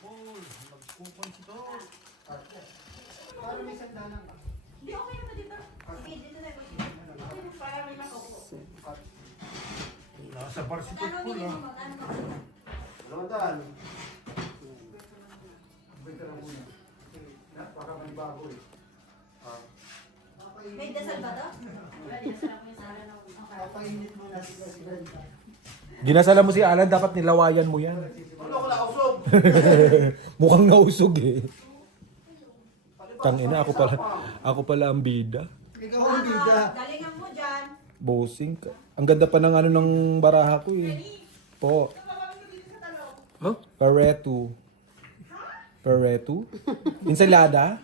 Paul, magkukon si to. Para may sandalan ka. Hindi, okay naman dito. Sige, dito na. Okay, para may makaupo. Nasa bar si Ano Paul, bilhin ha? mo? Ano ba? Ramadan. Wait ka lang muna. Baka may bago eh. May dasal ba to? Wala, dasal ako yung sala na. Okay. Papainit mo natin kasi Brenda. Ginasala mo si Alan, dapat nilawayan mo yan. Ano ko nakausog? Mukhang nausog eh. Tangina, ako pala ang bida. Ikaw ang bida. Galingan mo dyan. Bossing ka. Ang ganda pa ng ano ng baraha ko eh. Po. Huh? Pareto. Pareto? Ensalada?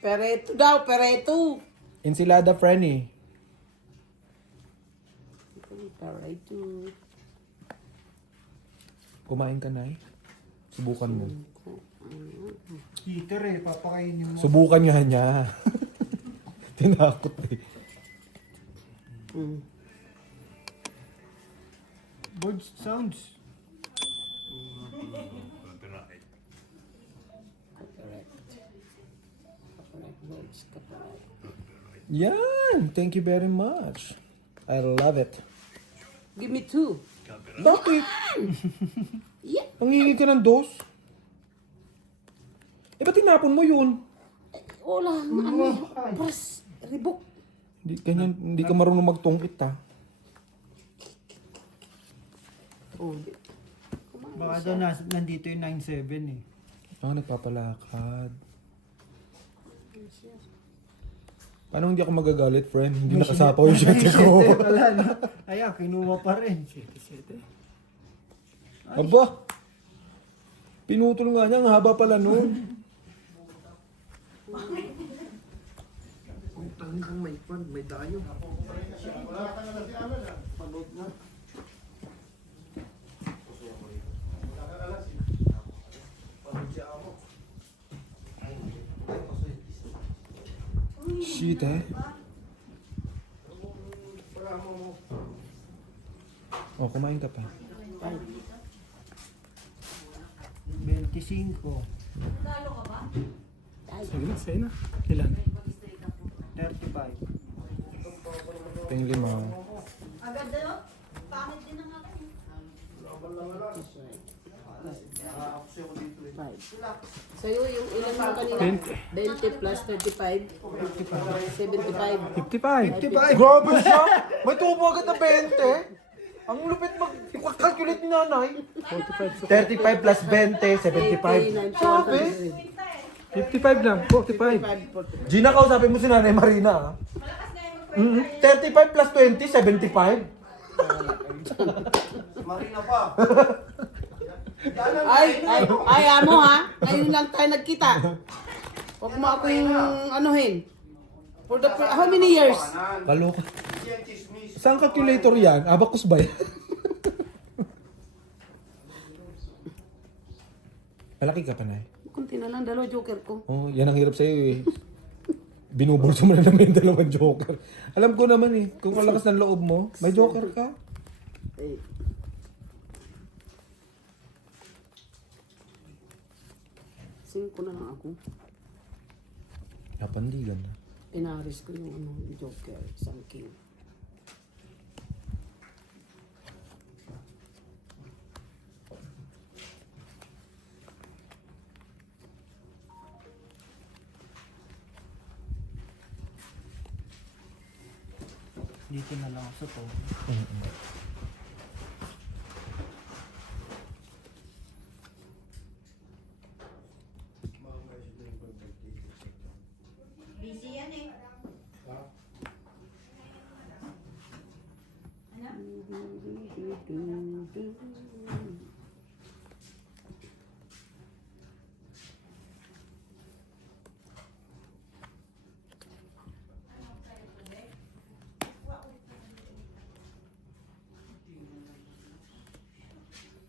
Pereto daw, pereto. Ensalada, Frenny. Pereto. Kumain ka na eh. Subukan mo. Heater eh, papakainin mo. Subukan nga niya. Tinakot eh. Birds sounds. Yan! Thank you very much. I love it. Give me 2. Bakit? Yeah. Nangingi ka ng dos? Eh, ba't tinapon mo yun? Wala, ano, pras, ribok. Hindi ka marunong magtungkit ha. Oh, Baka daw nandito yung 9-7 eh. Nagpapalakad. Paano hindi ako magagalit, friend? Hindi nakasapaw yung shete ko. Wala na. Ayan, kinuha pa rin. 7-7. Aba! Pinutol nga niya, ang haba pala nun. Tangang may pan, may dayo. Shit eh. Oh, kumain ka pa. 25. Lalo ka ba? Sige na, sa'yo na. Ilan? 35. Tingin lima. Agad na, no? Pangit din ang akin. Sa'yo yung ilan mo kanina? 20 plus 35? 75. 55. Grabe siya! May tubo agad na 20. Ang lupit mag-calculate ni nanay. 35 plus 20, 75. Sabi? 55 lang, 45. Gina, kausapin mo si Nanay Marina. Ha? Malakas na yung 35 plus 20, 75. Marina pa. Ay, amo ha? Ngayon lang tayo nagkita. Huwag mo ako yung anuhin. For the, how many years? Kaloka. Saan calculator yan? Abacus ba yan? Malaki ka pa, Nay. Kunti na lang, dalawa joker ko. Oh, yan ang hirap sa'yo eh. Binubulso mo na naman yung dalawang joker. Alam ko naman eh, kung malakas ng loob mo, may joker ka. Eh. Singko na lang ako. Napandigan na. Pinaris ko yung ano, joker, isang king. Dito na lang ako sa to. busy yan eh. Ano?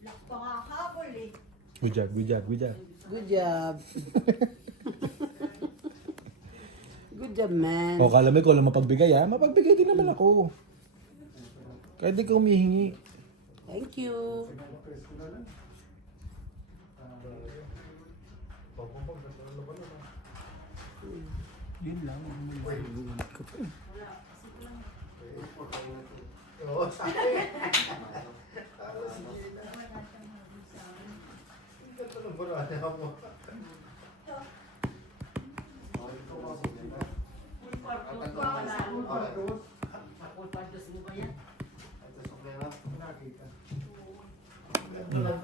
Lakto nga habol eh. Good job, good job, good job. Good job. Good job, man. O, kala mo ikaw lang mapagbigay ha? Mapagbigay din naman ako. Kahit di ka humihingi. Thank you. Yun lang.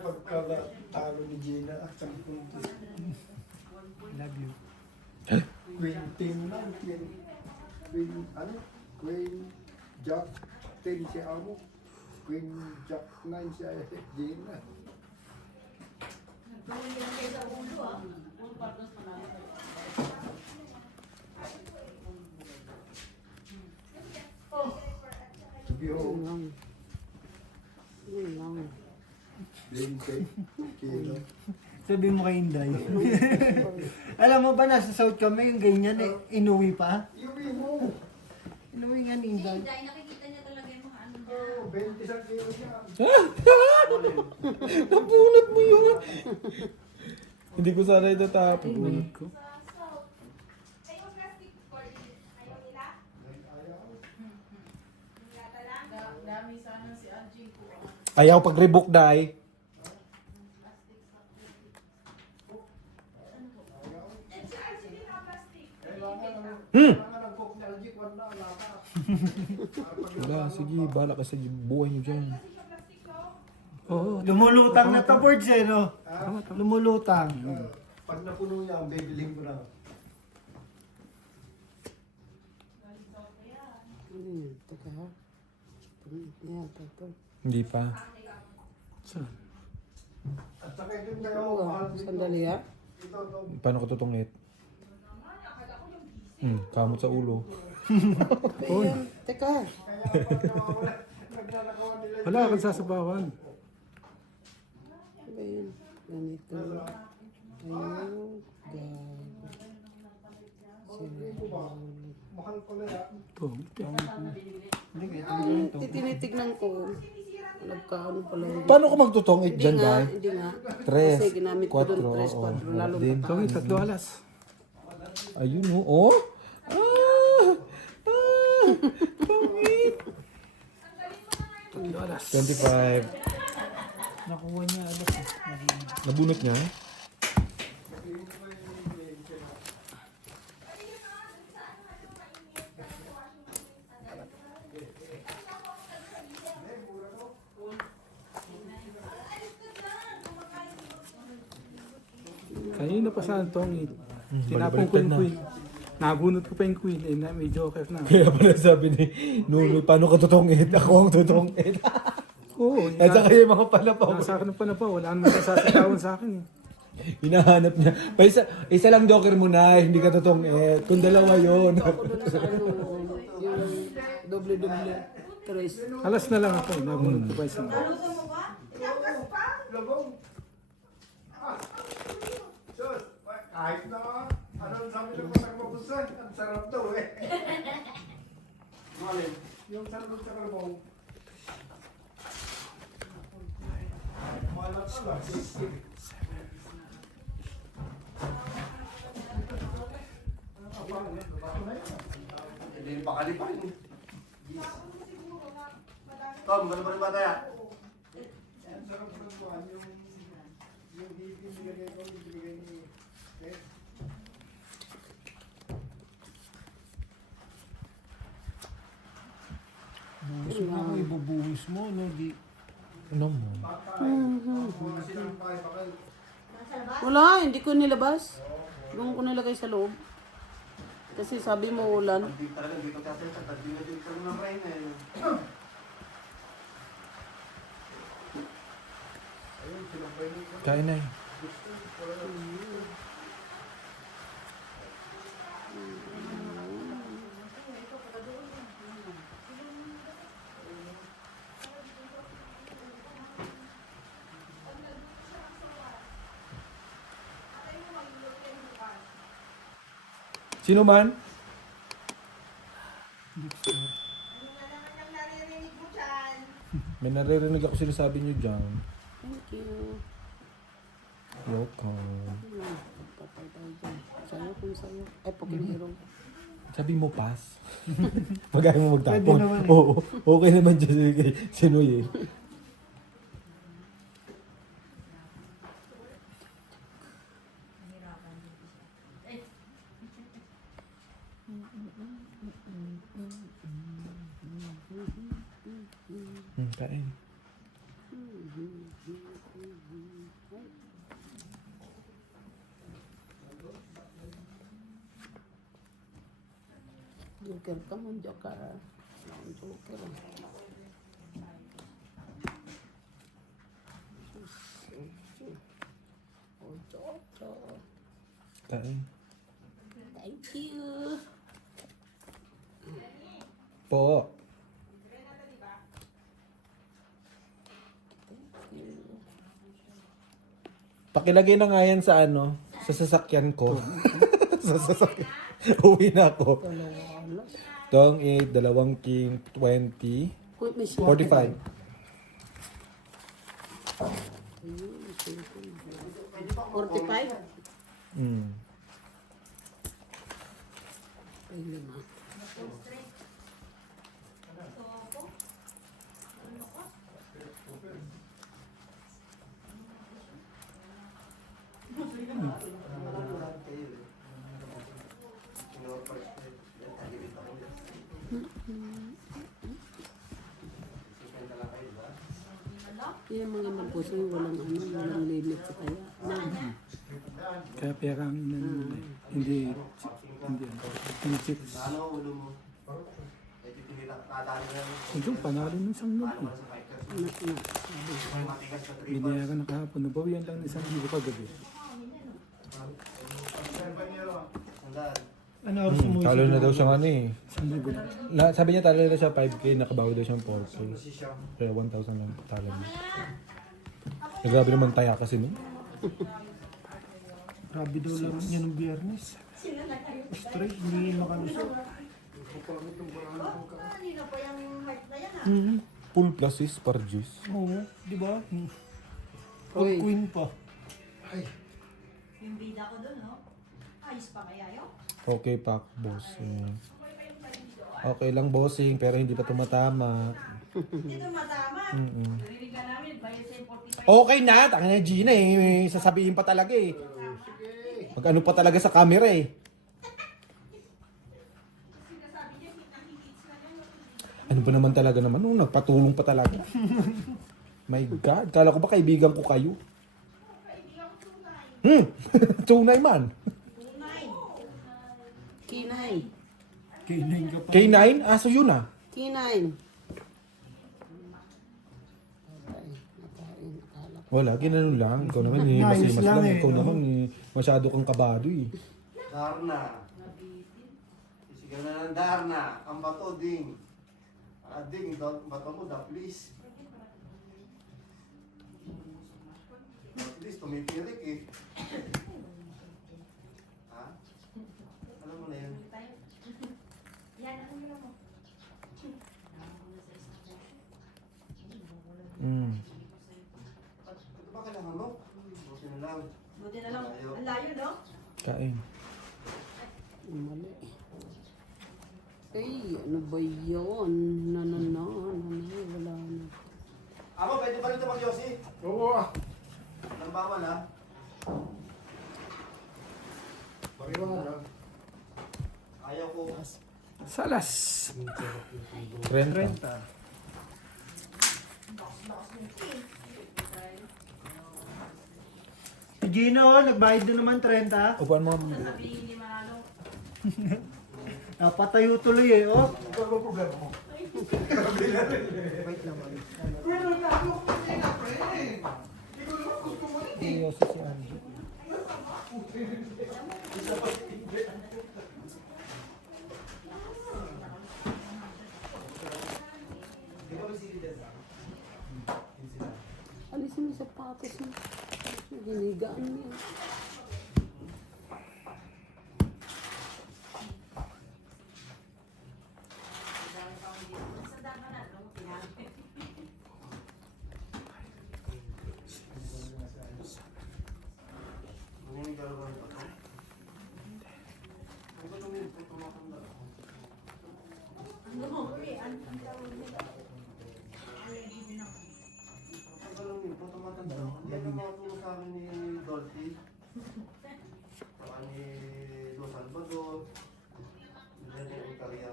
Pagkatalo ni Gina at sa puntos. Love you. Queen team lang. Queen Jack 10 si Amo. Queen Jack 9 si Gina. Yo, Yun lang. Yun lang. 20 kilo. Sabi mo kay Inday. Alam mo ba, nasa South kami, yung ganyan eh, inuwi pa. Iuwi mo. Inuwi nga ni Inday. Dahil nakikita niya talaga yung mga ano. Oh, 20 sa kilo siya. Nabunot mo yun. Hindi ko sana itatapon. Bunot ko. Ayaw plastic cord. Ayaw nila? Dami sana si Angie po. Ayaw pag-rebook dai. Wala, sige, bala ka sa buhay niyo dyan. Oo. Lumulutang na to, Bords eh, no? Lumulutang. Pag napuno niya, bibiling ko na. Teka ha. Yan, ito. Hindi pa. At saka ito kayo, Sandali ha. Paano ko tutungit? Kamot sa ulo. Ayun, teka. Wala kang sasabawan. Ano ba yun? Ganito. Ayun. mahal ko na yan. Tinitignan ko. Nagkaano pala yun. Paano ko magtutungit dyan, Hindi nga, dai? hindi nga. Tres, Kasi ginamit ko doon, kwatro, 3, 4, lalo din. na taas. Tatlo alas. Ayun, oh. Oh! Ah! Ah! Tungit! Tatlo alas. 25. Nakuha niya alas. Nabunot niya? Kanina pa sa tongit. Tinapon ko yung queen. Nabunot ko pa yung queen. Eh, may joker na. Kaya pala sabi ni Nunoy, paano ka tutungit? Ako ang tutungit. Oo. At saka yung mga palapaw. Nasa akin pa na pa. Wala naman sasayawan sa akin. Eh. Hinahanap niya. Pa isa lang joker mo na, hindi ka tutungit. Kung dalawa yun. Ako doon sa ano, yung doble-doble. 3. Alas na lang ako. Nabunot ko pa isang. Labong. Sus, kahit na, ano sabi ng mga mabusan, ang sarap daw eh. Malin, yung sarap sa labong. Malat pala. Hindi pa kalipan. Tom, ano ba na ba tayo? Ang sarap ng buwan, yung binigay ko, binigay ni Ted. Buhos mo ako, ibubuhos mo, no? Di. Ano mo? Mga sinampay, bakal. Wala, hindi ko nilabas. Doon ko nilagay sa loob. Kasi sabi mo ulan. Hindi talaga dito kasi sa tagli na dito ng rain eh. Kain na eh. Sino man? May naririnig ako sinasabi niyo dyan. Thank you. Welcome. Papay tayo dyan. Sayo kung sayo. Ay, Poking Hero. Sabi mo pass. Pag ayaw mo magtapon. Pwede naman eh. Oo, okay naman dyan si Noy eh. Kain. Joker ka man, Joker. Joker. Oh, Joker. Kain. Thank you. Po. Pakilagay na nga yan sa ano, sa sasakyan ko. Sa sasakyan. Uwi na ako. Tong 8, 2 king, 20, Kuy, may 45. $45? Mm. Ay, lima. Yung mga nagpuso, walang walang limit sa kaya. Kaya pera ang inano nila eh. Hindi chips. Ano, ulo mo? Medyo tinitadali na yung Ito, panalo ng isang nul eh. matigas na tripas. Binayaran na kahapon. Nabawian lang ng 1,000 kagabi. Sandaan. Ano oras umuwi? Talo na daw siya ano eh. 1,000 lang. Sabi niya talo na siya 5K, nakabawi daw siyang 4K. Kaya 1,000 lang talo niya. Grabe naman taya kasi no? Grabe daw lang niya ng biyernes. Straight, hindi makalusot. Kanina pa yung heart na yan Full plus is per juice. Oo, di ba? Uy. Queen pa. Yung bida ko dun, no? Ayos pa kaya yun? Okay pak, bossing. Okay lang bossing, pero hindi pa tumatama. Dito matama. Narinig ka namin, bayad sa 45. Okay na, tanga na Gina eh. May sasabihin pa talaga eh. Mag-ano pa talaga sa camera eh. Ano ba naman talaga naman? Nagpatulong pa talaga. My God, kala ko ba kaibigan ko kayo? Tunay man. K9. K9 ka pa. K9? Aso yun ah. K9. Wala, ginanon lang. Ikaw naman eh, Nice masimas lang lang. eh, Ikaw no? naman eh, masyado kang kabado eh. Darna. Isigaw na ng Darna. Ang bato, ding. Ding, bato mo, da please. At least, tumipirik eh. Ha? Alam mo na yun. Yan, ano mo mo? Ito ba kailangan mo? Buti na lang. Buti na lang. Ang layo, no? Kain. Mali. Ay, ano ba yun? Wala na. Amo, pwede ba rito mag-yosi? Oo. Nang bawal ha? Pariwara. Ayaw ko. Salas! 30. Si Gino, nagbayad na naman 30. Upuan mo. Sabihin ni Manalo. Napatayo tuloy eh, oh. Seryoso si Andy. Alisin mo yung sapatos mo. Ginigaan niya. Sandaan ka na, no? Pinapit. Manginig ka lang ba ito? Ang bato mo yun, tumatanda. kami ni Dolphy. Saka ni Los Salvador. Diyan yung Italia.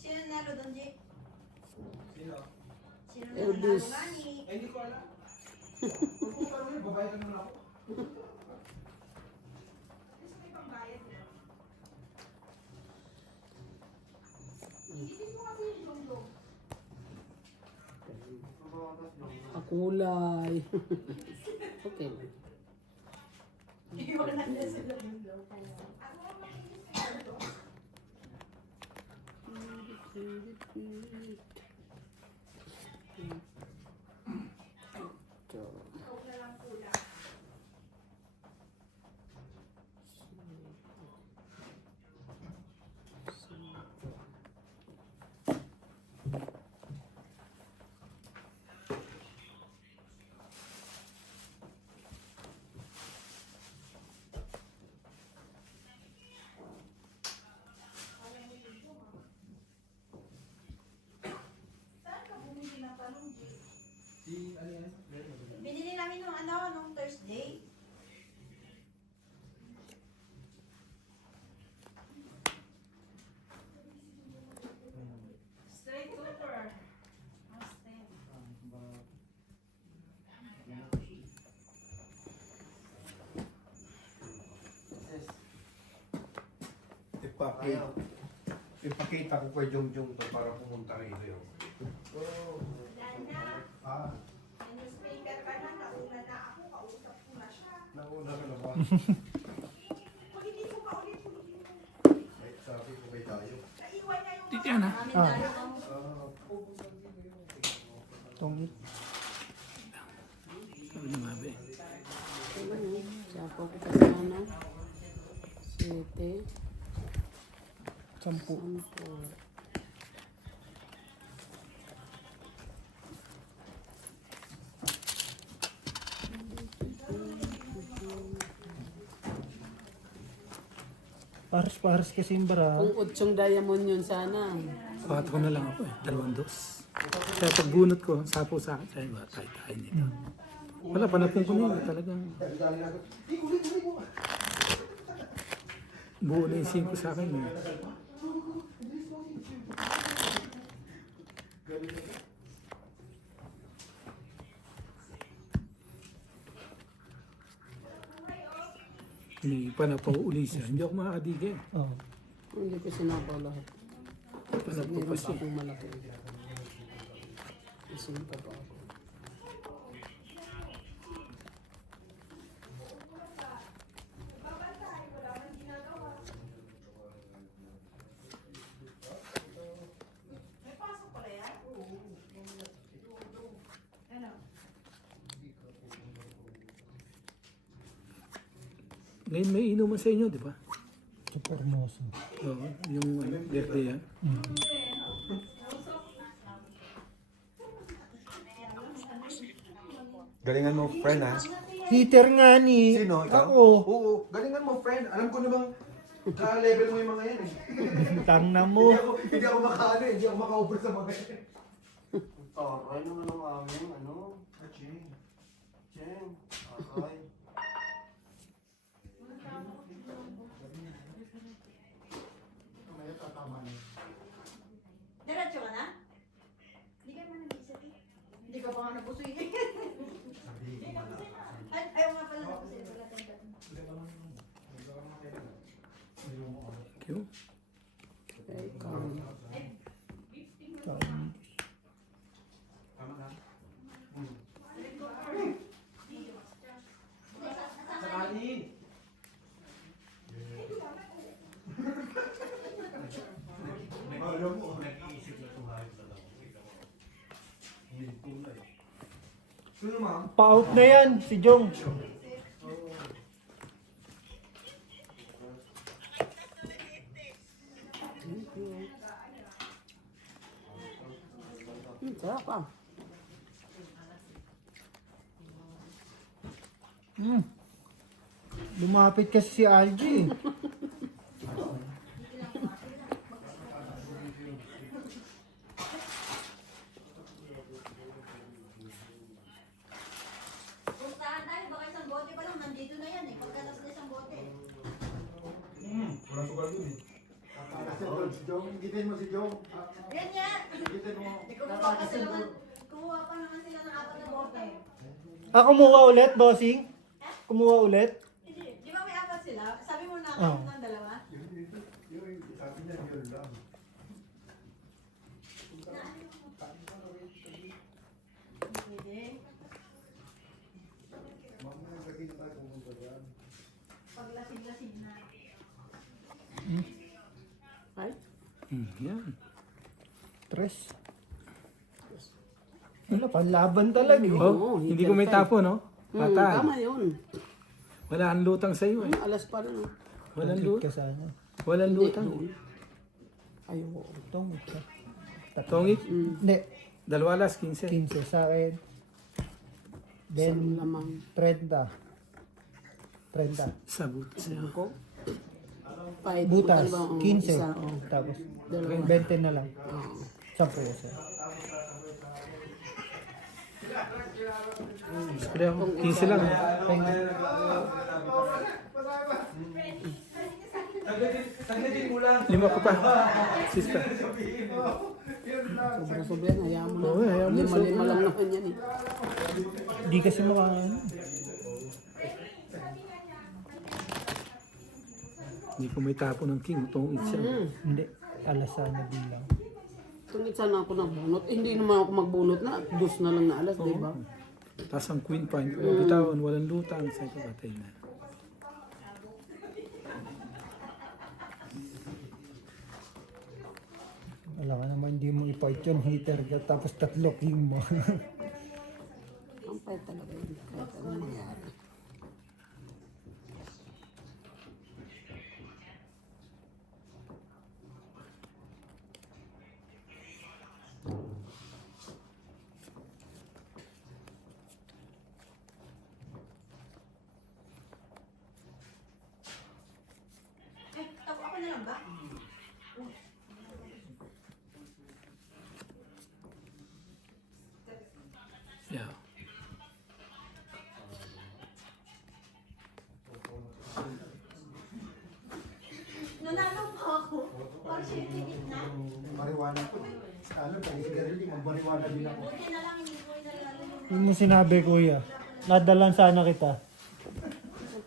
Sino nalo doon, Jay? Sino? Sino Elvis. nalo nga ni? Ay, hindi ko alam. Kung kung ano, babayad ka muna ako. Gusto may pambayad, di ba? Hindi mo kasi yung loob. Kulay. Okay lang. Iwanan na sila yung loob. Ako ang makinis sa loob. Ikaw na lang kulang. Saan ka bumili ng talong, Jay? Si, ano yan? Binili namin nung nung Thursday. Straight cooper. Austin. Yes. Ipakita. Ipakita ko kay Jongjong to para pumunta rito yun. Dana, Ah, may speaker ka na, nauna na ako, kausap ko na siya. nauna ka na ba? Pag hindi ko maulit, ulitin mo. Ay, sabi ko kay tayo. Naiwan niya yung Titiyan na. Tongit. Sabi ni Mabe. Siya po ko sa ano. 7. 10. Pares-pares kasi yung bara. Kung 8 diamond yun sana. Pakat ko na lang ako eh. 2. Kaya pagbunot ko, sapo sa akin. Sabi ba, tayo nito. Wala, panapin ko nila. Talagang buo na yung 5 sa akin. Eh. Hindi pa na uli siya. Hindi ako makakadigay. Oh. Hindi ko sinabaw lahat. Panap ko Meron pa siya. siyang malaki. Isinta pa ako. May pasok pala yan? Ano? Ngayon may inuman sa inyo, di ba? Super hermoso. Oo, yung ano, verde yan. Galingan mo, friend, ha? Heater nga ni. Sino? Ikaw? Ako. Oo, galingan mo, friend. Alam ko namang ka-level mo yung mga yan, eh. Tang na mo. Hindi ako makaano, eh. Hindi ako maka-over sa mga yan. Taray naman ang aming ano. Aching. Cheng. Taray. Diretso ka na? Hindi ka naman nag-isip eh. Hindi ka pa nga napusoy eh. Ayaw nga pala napusoy. Wala tayong dating. Thank you. Okay, come. Sa kanin. Alam mo, nag-iisip na tumayo na lang. Hindi kulay. Sino, ma'am? Pa-out na yan, si Jong. Sarap ah. Lumapit kasi si Algie. Pustahan tayo, baka isang bote pa lang, nandito na yan eh. Pagkatas na isang bote. Si Jong, gitin mo si Jong. Yan yan! Gitin mo. Kumuha pa naman sila ng 4 na bote. Kumuha ulit, bossing? Kumuha ulit? Hindi, di ba may 4 sila? Sabi mo na Oo. ng 2? Yung sabi niya yun lang. Pwede. Mamaya lagi na tayo pumunta dyan. Paglasing-lasing na. Ay, Yan. Tres. Wala, panlaban talaga eh. Oh, hindi ko may tapo, no? Patay. tama yun. Wala ang lutang sa iyo eh. Alas pa rin. Walang Treat ka lutang. sana. Walang lutang. Ayaw. Tongit ka. Tongit, Hindi, 2 alas, 15. 15 sa akin. Then, Isang lamang. 30. 30. Sa butas. Ko? Five. Butas, Ano ba? 15. Isa, oh. Tapos, Dalawa. 20 na lang. Oo. 10 isa. Kaya 15 lang. Lima ko pa. Sister. Sobra-sobra yan. Hayaan mo na. Oo, hayaan mo. Lima-lima lang naman yan eh. Di kasi mukha ano. Hindi ko may tapo ng king. Tongit siya. Hindi, alas sana bilang. Tungit sana ako nagbunot. Hindi naman ako magbunot na. Dus na lang na alas, di ba? Tapos ang queen pa, hindi ko bitawan. Walang lutang. Sa'yo ko patay na. Wala ka naman, hindi mo ipight yun. Hitter ka, tapos 3 king mo. Ang payat talaga yun. Kahit ano nangyari. Ay, ako na lang ba? Yeah. Nanalo pa ako. Parang certificate na. Mariwana ko. Ano, pag isigarili, magbariwana din ako. Buti na lang, hindi ko inalala yung Hindi mo sinabi, kuya. Nadalan sana kita.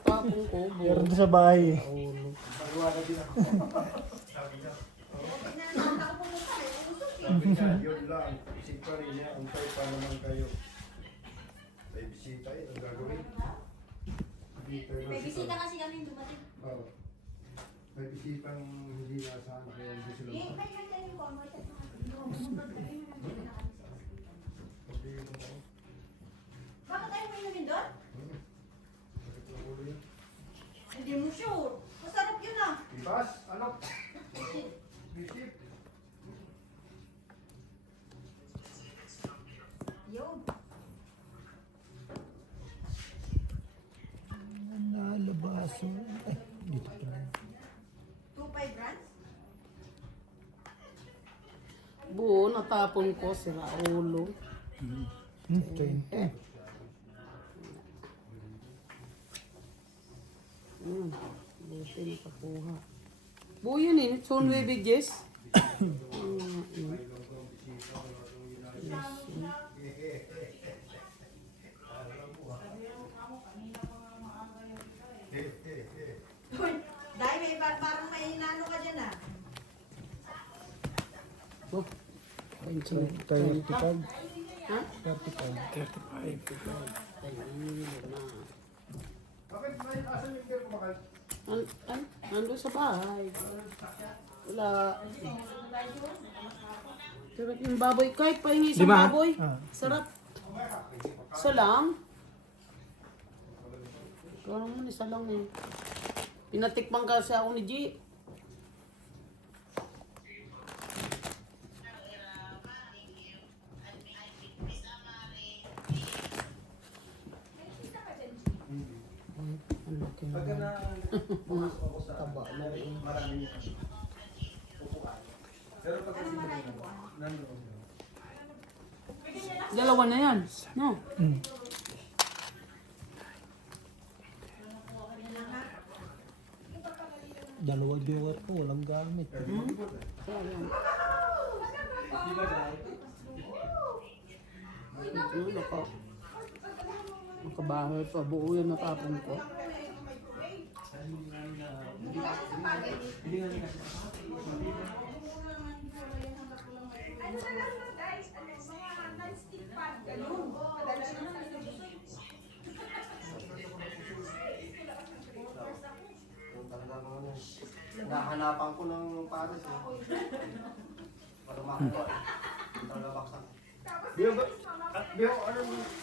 Tapong ko. Pero doon sa bahay eh. Mariwana din ako. buti na lang ako pumunta eh. Usok eh. Sabi niya, yun lang. Isip pa rin niya, antay pa naman kayo. May bisita eh, ang gagawin. May bisita kasi kami dumating. Oo. May bisitang hindi naasahan kaya hindi sila Eh, may nandiyan yung commerce at mga bakit tayo may namin doon? Hindi mo sure. Masarap yun ah. Ibas, ano? Bisip. Yun. Nalabaso. Ay, dito pa lang. 2-5 brands? Buo, natapon ko. Sira ulo. 20. Buti nakakuha. Buo yun eh. Son Beverages. Uy, dahil may parang may nano ka dyan ah. Oh. 35. Ha? 35. 35. Bakit may asan yung beer kumakain? Nandun sa bahay. Wala. Sarap yung baboy. Kahit pahingi sa Lima? baboy. Ah. Sarap. Isa lang. Ikaw naman, isa lang eh. Pinatikman kasi ako ni G. Okay. Pagka na pumasok ako sa Taba na rin. maraming upuan. Pero pag kasi nandoon. Dalawa na yan. No? Dalawa drawer ko, walang gamit. Sayang. Nakabahay pa. Buo yan natapon ko. Nahanapan ko ng pares eh. Para makakuha eh. Talaga baksak. Biyo ba? Biyo, ano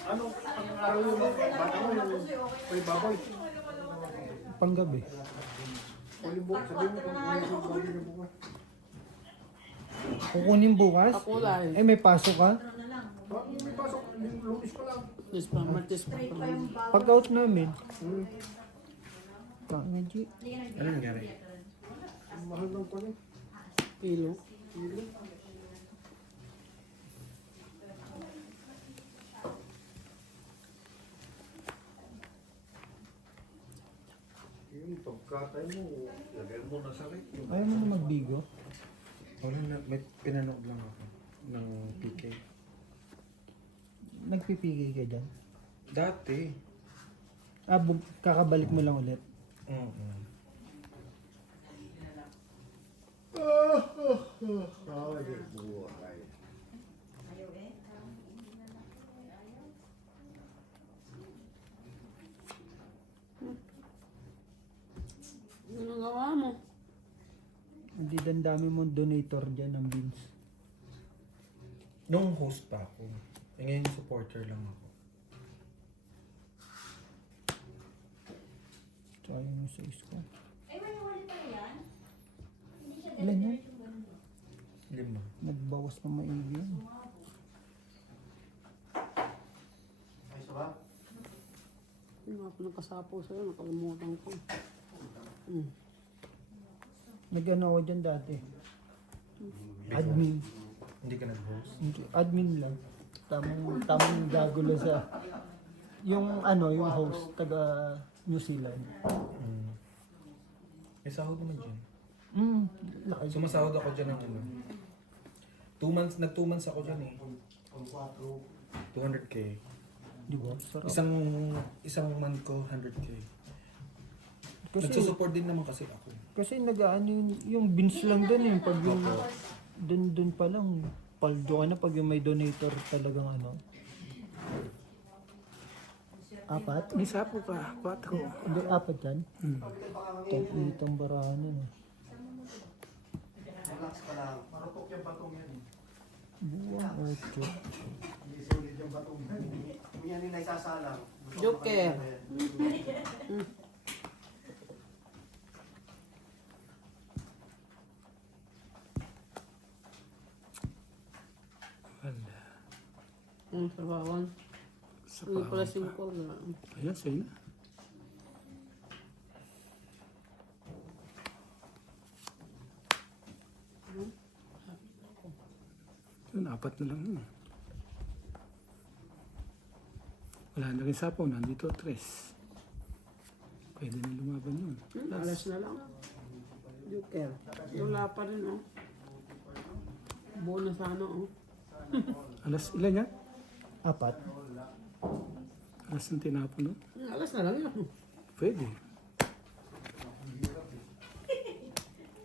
ang araw yung bata mo yung may baboy? Panggabi. O yung bukas, sabihin mo kung ano yung baboy na bukas. Kukunin bukas? Kakulay. Eh, may pasok ka? May pasok, yung lumis pa lang. This pa, Martes pa. Pag-out namin. Tanga, G. Ano nangyari? Ang mahal ng pa rin. Kilo. Yung pagkatay mo, lagyan mo na sa rin. Ayaw mo na magbigo? Wala na, may pinanood lang ako ng PK. Nagpipigay ka dyan? Dati. Ah, kakabalik mo lang ulit. Oo. Ay, buhay. Ano gawa mo? Hindi dami mong donator dyan ng beans. Nung host pa ako. Eh, ngayon supporter lang ako. Tsaka yung sa isko. Ay, may wali pa yan? Hindi siya Ilan yan? 5. Nagbawas pa maigi yan. Ay, isa ba? Hindi ako nakasapo sa'yo. Nakalimutan ko. Nag-ano ako dyan dati. Admin. Hindi ka nag-host? Admin lang. Tamang gagulo sa... Yung ano, yung host, taga New Zealand. May sahod naman dyan. Laki. Sumasahod ako dyan ng ano. 2 months, nag 2 months ako dyan eh. 200k. Di ba? Sarap. Isang month ko, 100k. Kasi, Nagsusupport din naman kasi ako. kasi nag-ano yung beans lang dun eh. Pag yung... Dun pa lang. Paldo ka na pag yung may donator talagang ano. 4? May sapo ka, 4. Hindi, 4 yan. Itong barahan yun eh. Relax ka lang. Marupok yung batong yan. Buwang 8. Hindi sulit yung batong yan. Kung yan yung naisasalang. Joker. Wala. Ang sabawan. Sa Hindi pala pa. 5 na. Ayan, sa'yo na. Yun, 4 na lang yun. Wala na rin sapo, nandito 3. Pwede na lumaban yun. Alas na lang. Joker. Wala pa rin oh. Buo na sana oh. Alas, ilan yan? 4. Alas ng tinapon, no? Alas na lang yun. Pwede.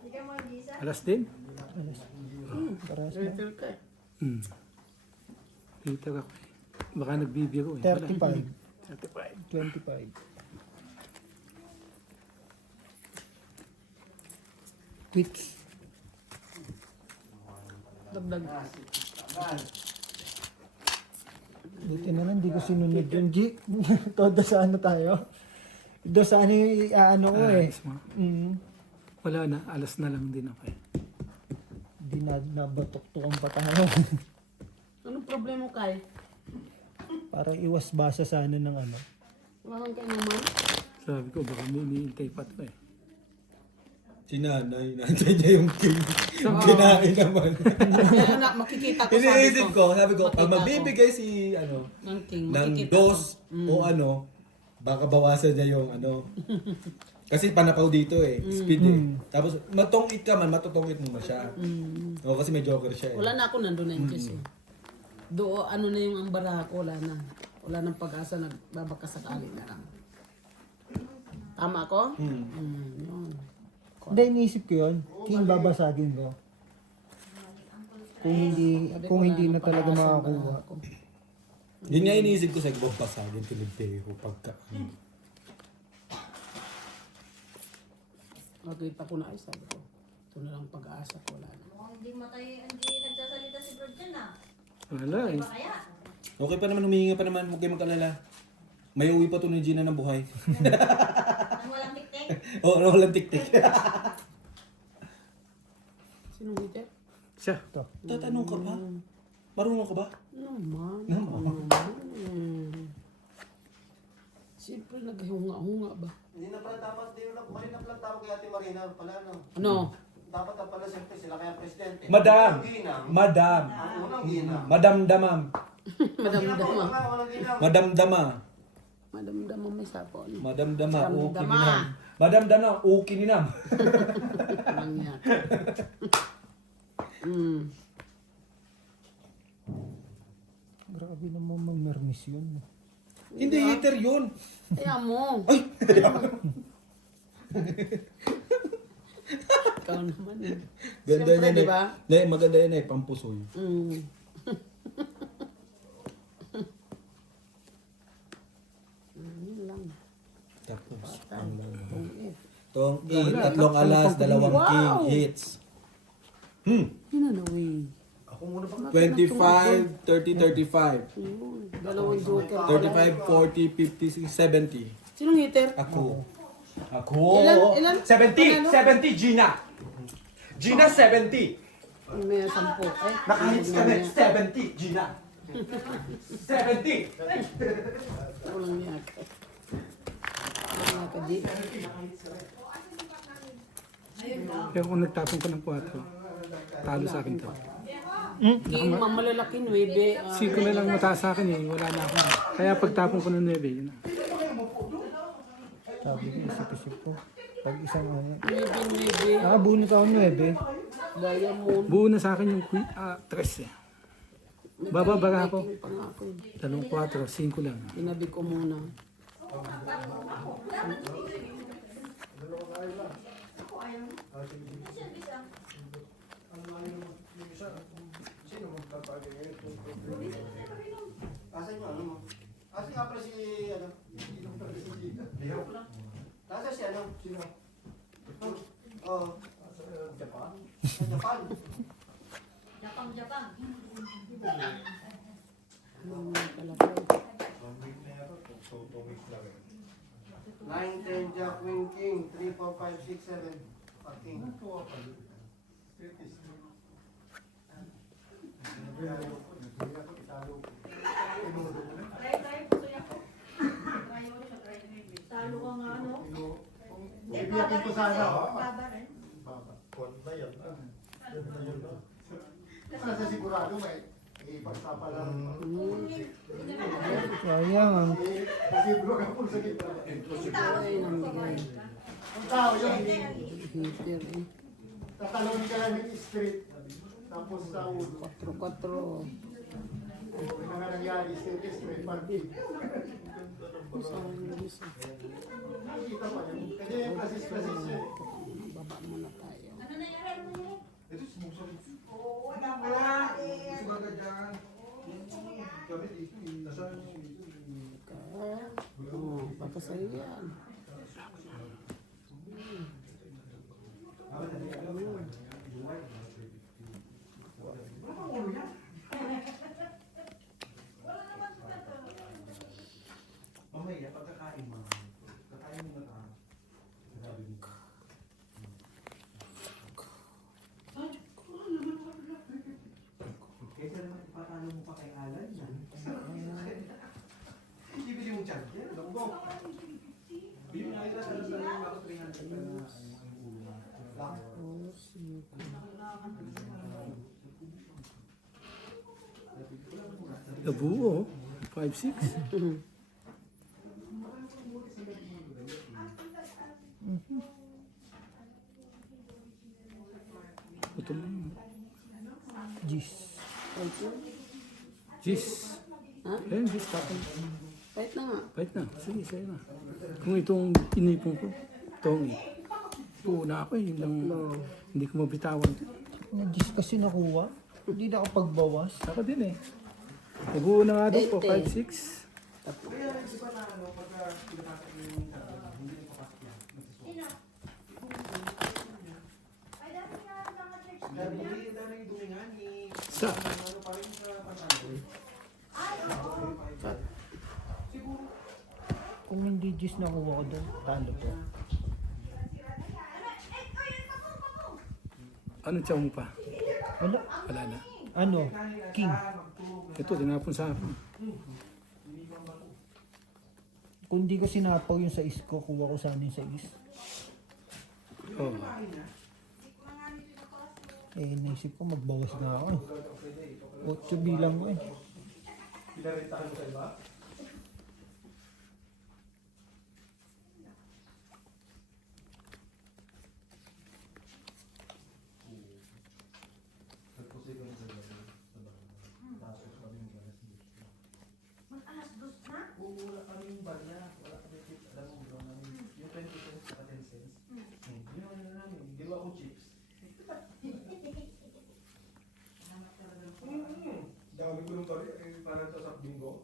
Hindi ka mag-isa. Alas din? Parehas na. Refill ka eh. Later ako eh. Baka nagbibiro eh. 35. 35. 25. Quits. Dagdag. Buti na lang, di ko sinunod yung G. Todo sa ano tayo. Doon sa ano yung ano ko eh. Alas mo. Wala Wala na, alas na lang din ako eh. Di na nabatok-tukang pa tayo. Anong problema kay? Parang iwas basa sa ano ng ano. Wala kang kainuman? Sabi ko, baka may iniintay pa to eh. Si nanay, nanay niya yung king. Kinain naman. Kaya na, makikita ko Iniisip ko, sabi ko, Makita pag ko. magbibigay si, ano, Ng king, ng makikita dos ko. Mm. o ano, baka bawasan niya yung ano. Kasi panapaw dito eh, speed eh. Tapos matungit ka man, matutungit mo na siya. O kasi may joker siya eh. Wala na ako nandun na inches eh. Doon, ano na yung ang baraha ko, wala na. Wala nang pag-asa, nagbabakasakali na lang. Tama ko? Yun. Hindi, iniisip ko yun. King babasagin ko. Kung hindi na talaga makakuha. Yun nga iniisip ko sa ibang pasagin, tinigtero pagka. Makita ko na ay sabi ko. Ito na lang pag-asa ko, wala na. Mukhang hindi nagsasalita si Bro dyan ah. Wala eh. Ba kaya? Okay pa naman, humihinga pa naman, huwag kayo mag-alala. May uwi pa to ni Gina ng buhay. Ang walang tiktik? Oo, oh, walang tik-tik. Sinong hitter? Siya. Tatanong ka ba? Marunong ka ba? Naman. Siyempre naghunga-hunga ba? Hindi na pala dapat, hindi na Marina pala tawag kay Ate Marina pala, no? Ano? Dapat na pala siyempre sila kaya presidente. Madam! Ang ginang. Madam! Ang unang ginang. Madam Damam! Madamdama. Walang ginang. Madam Dama! Madamdama may sapon. Madam Dama, okay Dama. ninam. Madam Dama, okay ninam. Walang yak. Grabe naman magmermis yun. Hindi heater yun. Kaya mo. Ikaw naman eh. Ganda Siyempre, yan di eh. ba? Maganda yan eh, pampusoy. Yun lang. Tapos, Tungit. tong tatlong alas, dalawang Wow! king hits. Yun ano eh. 25, 30, 35. Yun. Dalawang joker. 35, 40, 50, 70. Sinong hitter? Ako. Ako. Ilan? 70! Ano? 70 Gina! Gina 70! May 10. Ay, Nakahits kami! 70 Gina! 70! walang yak. Walang yak ka, G. Kaya kung nagtapon ko ng 4, talo sa akin to. King, mamalalaki, 9. 5 na lang mataas sa akin eh, wala na ako. Kaya pagtapon ko ng 9, yun na. Sabi ko, isip-isip ko. Pag isang ano. 9. Bunot ako 9. Diamond. Buo na sa akin yung 3 eh. Bababara ako. King pangako. 2, 4, 5 lang. Inabi ko muna. Asan yung ano mo? Asan nga pala si ano? Nasa si ano? Sino? Oo. Sa Japan? Sa Japan. Japang. Palagay. 9, 10, Jack, Queen, King, 3, 4, 5, 6, 7. King. Talo ka nga ano? Ibiyakin ko sana. Baba rin. Kasi sigurado may ipagtapa lang. Sayang ang Kasi bro ka po sa gitna. Ay, namigay. Ang tao yun, Hitter eh. tatalongin ka lang ng street. Tapos sa ulo. 4-4. May mga nangyari straight party. Isang isa. Nakikita pa yun. Kasi yung klasis siya. Baba muna tayo. Ano nangyari? Ito sumusunod. Oh, baka sa'yo yan. Mamaya, pagkakain mo. Kakain mo na Kaysa naman ipatalo mo pa kay Alan yan. Ibili mo charger. Bili mo Nabuo. 5-6. Ito mo. Jeez. Jis. Ha? Ayun, Jis. Tapos. Kahit na nga. Bait na. Sige, sa'yo na. Kung itong inipon ko, itong una ako eh. Yun lang, hindi ko mabitawan. Yung Jeez kasi nakuha. Hindi nakapagbawas. Ako din eh. Nabuo na nga daw po, 20. 5-6. Kaya di ba na ano, pagka pinapasok mo yung sarili, hindi rin papasok yan. Daming dumingan ni... Sa? Ano pa rin sa Pantanol. Kung hindi Jeez nakuha ko doon, talo ko. Ano tiyaw mo pa? Wala. Wala na. Ano? King. Ito, tinapon sa akin. Kung di ko sinapaw yung sa ko, kuha ko sana yung sa is. Oh. Eh, naisip ko magbawas na ako. 8 bilang ko eh. Wala kaming barya, wala kaming chips. Alam mo, bro, namin yung 20 cents sa 10 cents. Yun ang ano namin, di ba akong chips? Dami ko nung tori, parang to sa bingo.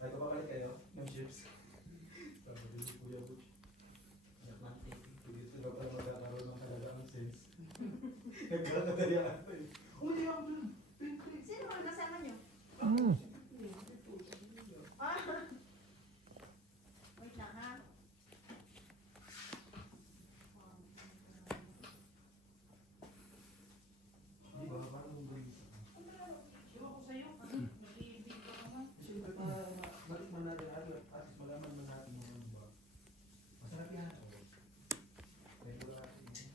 Ay, kapakalit kayo ng chips. Sabi ko si Kuya Butch. Pwede sila pa magkakaroon ng halagang cents. Nagkakadali ang ato eh. Uy, ang Sino mga kasama niyo? Wait lang ha. di ba, parang yung gulis. Siyempre, balik man natin at least malaman man natin yung ano ba. Masarap yan. Regular natin.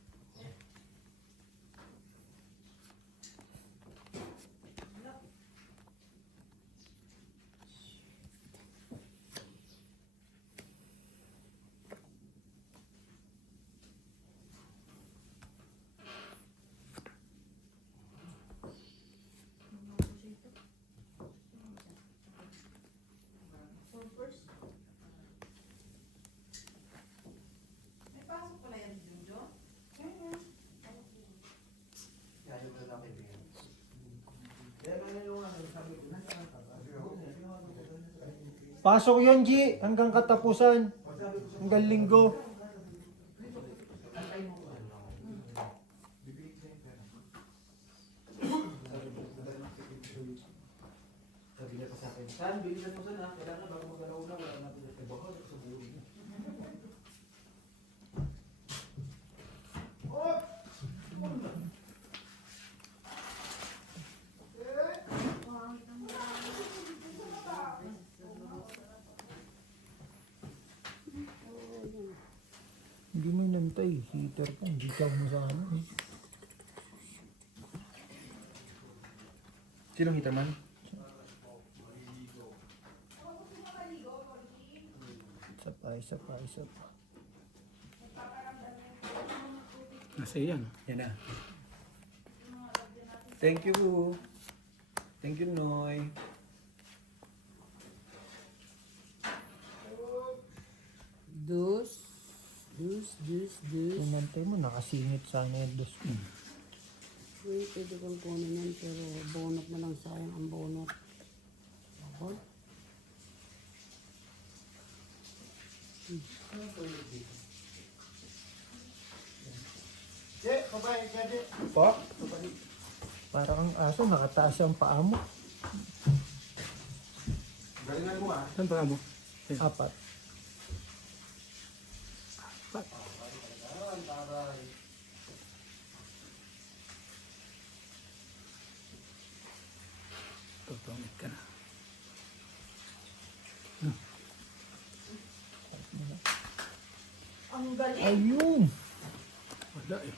May pasok pala yan, Junjo? Kaya yung lalaki din. Kaya nga yung ano, sabi ko, nasaan ka ba? Pasok yun, G. Hanggang katapusan. Hanggang linggo. Sabi niya pa sa akin, San, bilisan mo sana. Kailangan bago magalaw na, wala natin yung trabaho sa buhay. Hindi mo inantay. Heater pa. Hindi ka mo sa ano eh. Sinong hitaman? Isa pa. Nasa iyan. Yan na. Thank you. Thank you, Noy. Dus. Inantay mo, nakasingit sana yung dos. Uy, pwede kong kunin yan, pero bonot na lang, sayang ang bonot. Bakit? Che, babae, kaya Po? Para kang aso, nakataas ang paa mo. galingan mo ah. Saan pa mo? 4. Tutungit ka na. Ang galing. Ayun! Wala eh.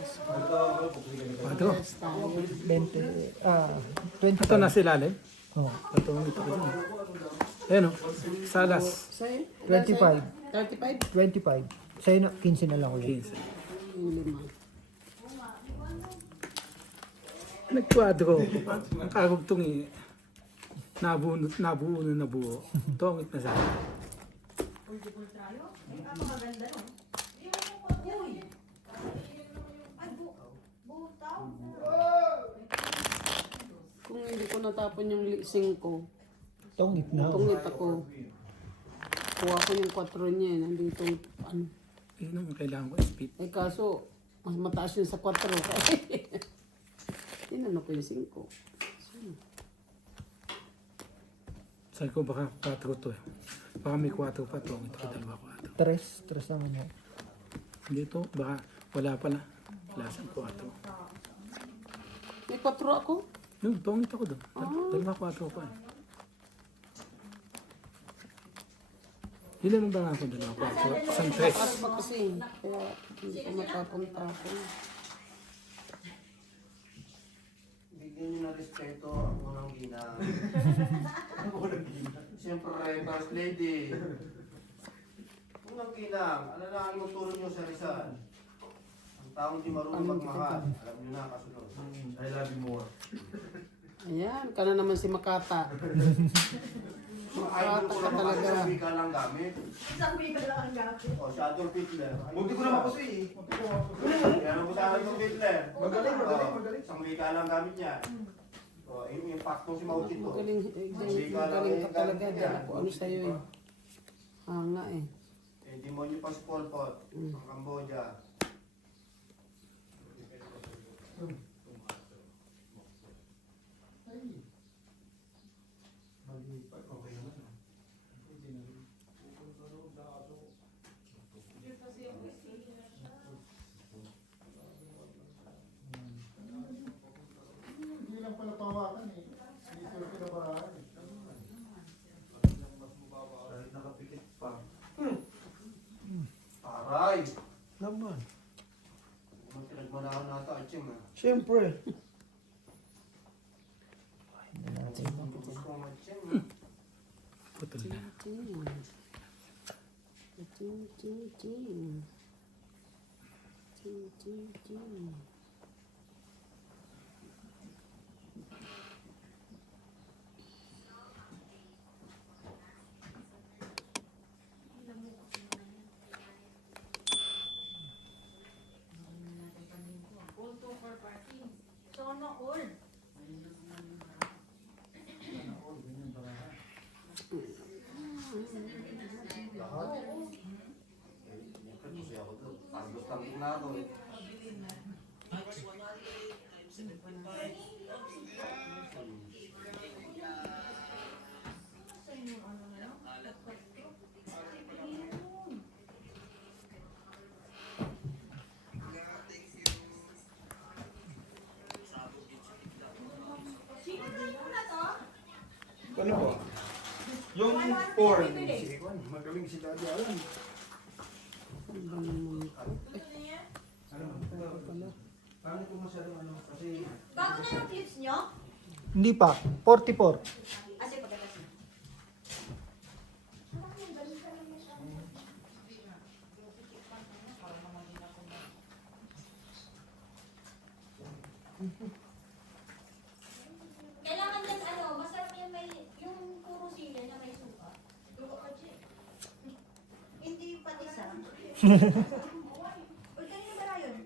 Quadro. Yes, tayo. 20, Ito nasa ilalim. Oh, Ito, ito ko dyan. Ayan o, salas. Sa'yo? 25. 35? 25. Sa'yo na, 15 na lang ulit. 15. Yung lima. Nagkwadro. Ang karugtong eh. Nabuo na nabuo. Tongit na sa akin. Napakaganda no? Uy! Ay, butaw. Kung hindi ko natapon yung 5, Tongit na. tungit ako. Kuha ko yung 4 niya, nandito, ano. Yun naman kailangan ko speed. Eh kaso, mas mataas yun sa 4. Tinanong ko yung 5. Sabi ko baka 4 to eh. Baka may 4 pa to. Ito ko dalawa 4. 3 lang ano. Dito, baka wala pala. Wala siyang 4. May 4 ako. Yung tongit ako doon. Dalawa 4 pa eh. Yun naman ba nga ako dalawa 4? Isang 3. Taas pa kasi. Kaya hindi ko makapunta ako. Bigyan niyo ng respeto ang unang ginang. Siyempre, first lady. Unang ginang, alalahanin mo tulong niyo sa Rizal. Ang taong di marunong magmahal, alam niyo na kasunod. I love you more. Ayan, ka na naman si Makata. Idol ko naman kasi sa wika lang gamit. Isang wika lang ang gamit. O, si Adolf Hitler. Buti ko na mapusi eh. Kaya naman sa Adolf Hitler. Magaling, magaling, magaling. Isang wika lang gamit niya. O, yung impacto si Mao Zedong. Magaling ka talaga. Dahil ako ano sa'yo eh. Hanga eh. Eh, demonyo pa si Pol Pot, ang Cambodia. Hindi lang pala pawakan eh. Hindi sila pinabaraan eh. Kahit nakapikit pa. Aray! Naman. Kung pinagmanahan nata, Achim ah. Siyempre. Gusto ko Achim. Putol na. Ting. Ting, ting, ting. Ting, ting, ting. Sono all. Lahat. Eh, kasi ako doon. Andos lang din na ako eh. Ano po? Yung porn. Magaling si Daddy Alan. Ano ba naman? Paano kung masyadong ano? Kasi Bago na yung clips nyo? Hindi pa. 44. Kasi pagkakas na. Kailangan din ano, masarap yung may, yung puro sili na may suka. Hindi patisa. Uy, kanina ba na yun?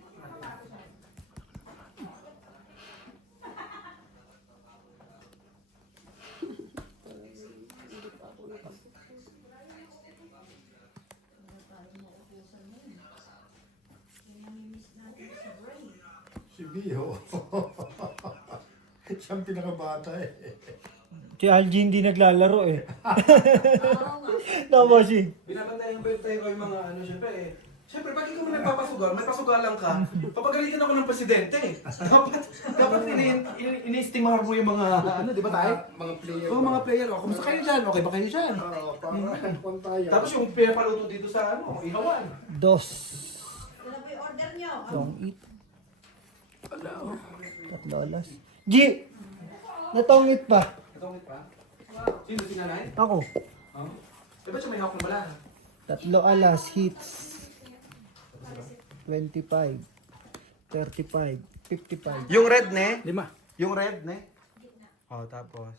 Si Bio. Siyang pinakabata eh. Si Algie hindi naglalaro eh. Oo nga. Tama si. binabantayan ko yung mga ano, syempre eh. Siyempre, pag ikaw may nagpapasugal, may pasugalan ka, papagalitan ako ng presidente. Dapat ini-estimahan mo yung mga, ano, di ba tayo? Mga player. Oo, mga player. Oh, kamusta kayo dyan? Okay ba kayo dyan? Oo, para pantaya. Tapos yung pinapaluto dito sa, ano, ihawan. Dos. Ano po yung order nyo? Don't eat. Tatlo alas. G! Natongit pa. Natungit pa? Sino si nanay? Ako. Oh? Diba siya may hawak ng bala? Tatlo alas, hits. 25. 35. 55. Yung red, ne? 5. Yung red, ne? Oh, tapos.